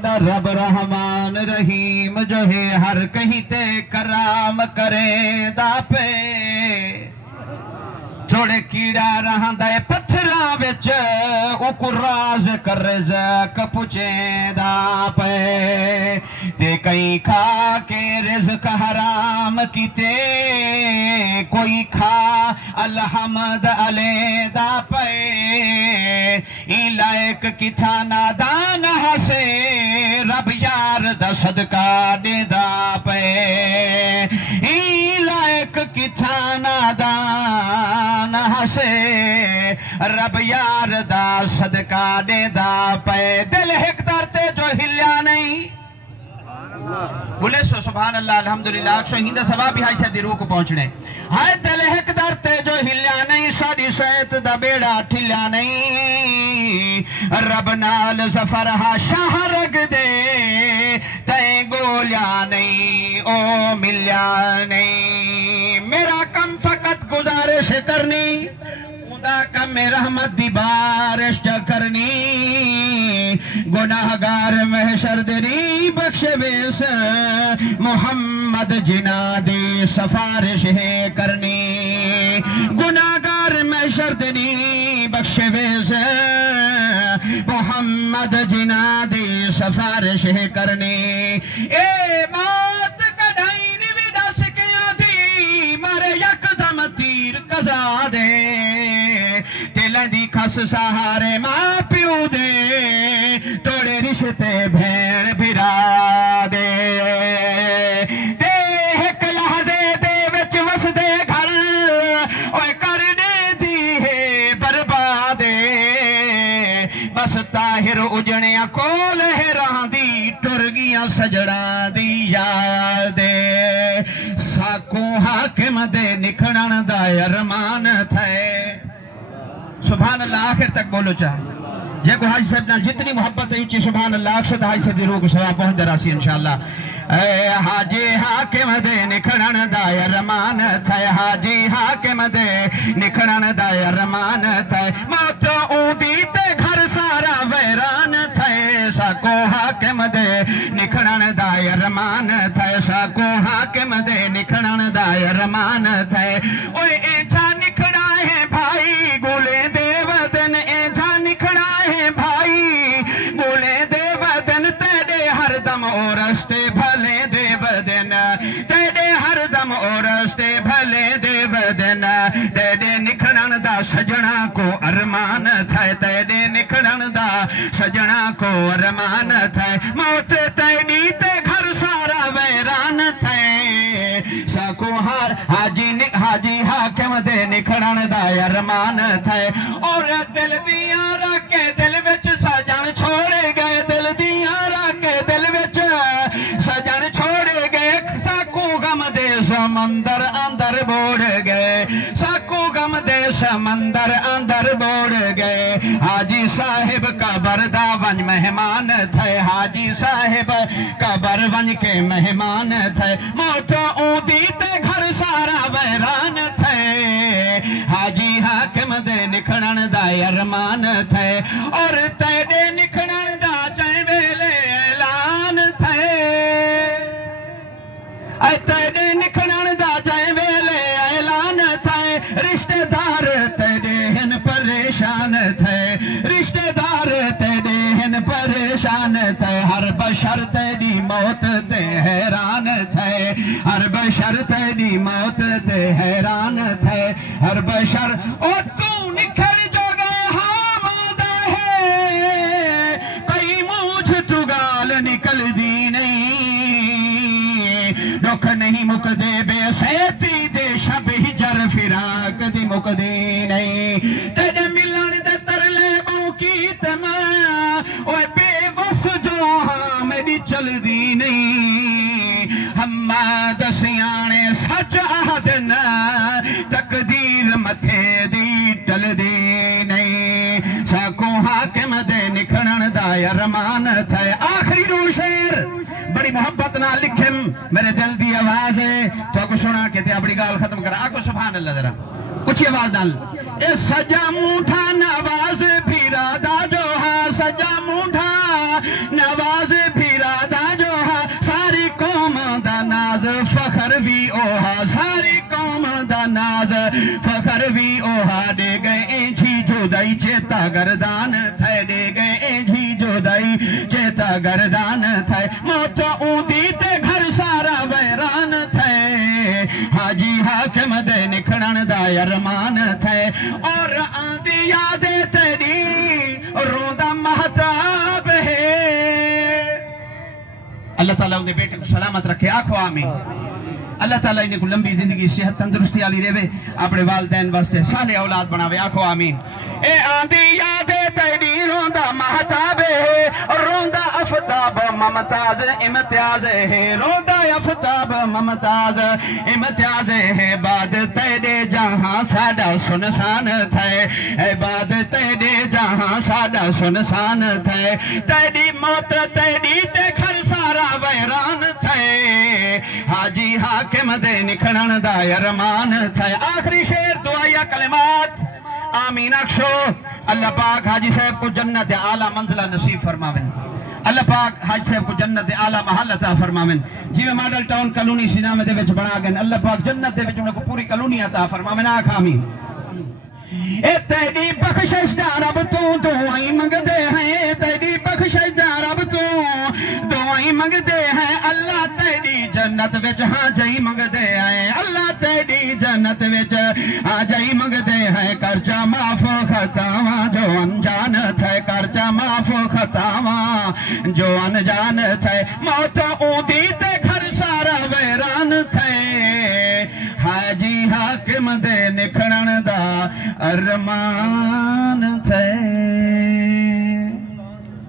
सादा रब रहमान रहीम जो है हर कहीं ते कराम करे दापे थोड़े कीड़ा रहंदा है पत्थरां विच उको राज कर रज़क पुछेंदा पे ते कई खा के रिज़्क हराम कीते कोई खा अलहमद अलैदा पे ई लायक किथा नादान हसे रब यार दा सदका देदा पे ई लायक किथा नादान हसे रब यार दा सदका देदा पे दिल हिक दरते जो हिल्या नहीं बोले सो सुभान अल्लाह अल्हम्दुलिल्लाह सो हिंदा सवाब भी हाय दी रूह को पहुंचने हाय दिल हिक दरते जो हिल्या नहीं साडी सैत दा बेड़ा ठिल्या नहीं रब नाल ज़फर हा शाह रग दे तै गोल्या नहीं ओ मिल्या नहीं मेरा कम फकत गुजारिश करनी कम रहमत दी बारिश करनी गुनाहगार महशर दरी बख्शे बेस मोहम्मद जिना दी सफारिश है करनी गुनाहगार महशर दरी बख्शे बेस मोहम्मद जिना दी सफारिश है करनी ए मौत कदाई नहीं भी दस के आधी मारे यकदम तीर कजा दे दी खस सहारे मां प्यू दे तोड़े रिश्ते भेड़ भिरा दे एक लहजे दे विच वसदे घर ओए कर दे दी है बर्बादे बस ताहिर उजने कोल है रहंदी टुर गया सजड़ा दी याद साकू हाकिम दे निखड़न दा अरमान थे सुभान अल्लाह आखिर तक बोलो चाहे जेको हाजी साहब नाल जितनी मोहब्बत है उच्ची सुभान अल्लाह अक्सर हाजी साहब दी रूह को सवाब पहुंच रासी इंशाअल्लाह ए हाजी हाकिम दे निखड़न दा अरमान थे हाजी हाकिम दे निखड़न दा अरमान थे मौत ऊंदी ते घर सारा वैरान थे साको हाकिम दे निखड़न दा अरमान थे साको हाकिम दे निखड़न दा अरमान थे ओए एजा निखड़ा है भाई गोले दे वदन एजा निखड़ा है भाई गोले दे वदन तेरे हर दम और रस्ते भले दे वदन तेरे हर दम और रस्ते भले दे वदन तेरे निखड़न दा सजना को अरमान थे तेरे निखड़न दा सजना को अरमान थे मौत तेरी ते घर सारा वैरान थे साको हार हाजी हाकिम दे निखड़न दा अरमान थे और दिल दिया रखे दिल विच सजन छोड़े गए दिल दिया रखे दिल विच सजन छोड़े गए साकू गम दे समंदर अंदर बोड़ गए साकू गम दे समंदर अंदर बोड़ गए हाजी साहिब कबर दा वंज मेहमान थे हाजी साहिब कबर वंज के मेहमान थे मौत ऊंदी ते घर सारा वैरान थे हाजी हाकिम दे निखड़न दा अरमान थे और तेरे निखड़न दा चाहे वेले ऐलान थे तेरे निखड़न दा चाहे वेले ऐलान थे रिश्तेदार तेरे हन परेशान थे रिश्तेदार तेरे हन परेशान थे हर बशर तेरी मौत ते हैरान थे हर बशर तेरी मौत ते हैरान थे हर बशर ओ तू निखर जो गए हामादा है कई मूछ तू गाल निकल दी नहीं दुख नहीं मुकदे बेसैती दे शब हिजर फिराक दी मुकदे नहीं तेरे मिलन दे तरले बहु की तमा ओए बेबस जो हाँ मेरी चल दी नहीं हम्मा दसियाने सच आहद न तकदीर मथे दी टल दी नहीं साको हाकिम दे निखड़न दा अरमान थे आखिरी दो शेर बड़ी मोहब्बत ना लिखम मेरे दिल दी आवाज है तो को सुना के ते अपनी गाल खत्म करा आको सुभान अल्लाह जरा ऊंची आवाज नाल ए सजा मुठा नवाज फिरा दा जो हा सजा मुठा नवाज जुदाई चेता गर्दान थे दे गए जी जुदाई चेता गर्दान थे मौत ऊंदी ते घर सारा वैरान थे हाजी हाकिम दे निखड़न दा अरमान थे और आंदी यादे तेरी रोंदा महताब है। अल्लाह ताला उनके बेटे को सलामत रखे आखो आमीन। अल्लाह ताला इन्हें को लंबी जिंदगी सेहत तंदुरुस्ती वाली देवे अपने वालिदैन वास्ते साले औलाद बनावे आखो आमीन। ए आंदी यादे तेरी रोंदा महताब है रोंदा अफताब ममताज इम्तियाज है रोंदा अफताब ममताज इम्तियाज है बाद तेरे जहां साडा सुनसान थे बाद तेरे जहां साडा सुनसान थे तेरी मौत तेरी ते घर सारा वैरान थे हाजी हाकिम दे निखड़न दा अरमान थे। आखिरी शेर दुआया कलिमात आमीन अक्षो। अल्लाह पाक हाजी साहब को जन्नत आला मंजिला नसीब फरमावे अल्लाह पाक हाजी साहब को जन्नत आला महल अता फरमावे जिवें मॉडल टाउन कॉलोनी सिनामे दे विच बना गए अल्लाह पाक जन्नत दे विच उन्हां को पूरी कॉलोनी अता फरमावे आख आमीन। ए तेरी बख्शिश दा रब तू दुआई मंगदे हैं तेरी बख्शिश दा रब तू दुआई मंगदे हैं अल्लाह तेरी जन्नत विच हां जाई मंगदे हैं अल्लाह तेरी जन्नत विच हां जाई मंगदे हैं कर्जा माफ खतावा जो अनजान थे कर्जा माफ खतावा जो अनजान थे मौत ऊंदी ते घर सारा वैरान थे हाजी हाकिम दे निखड़न दा अरमान थे।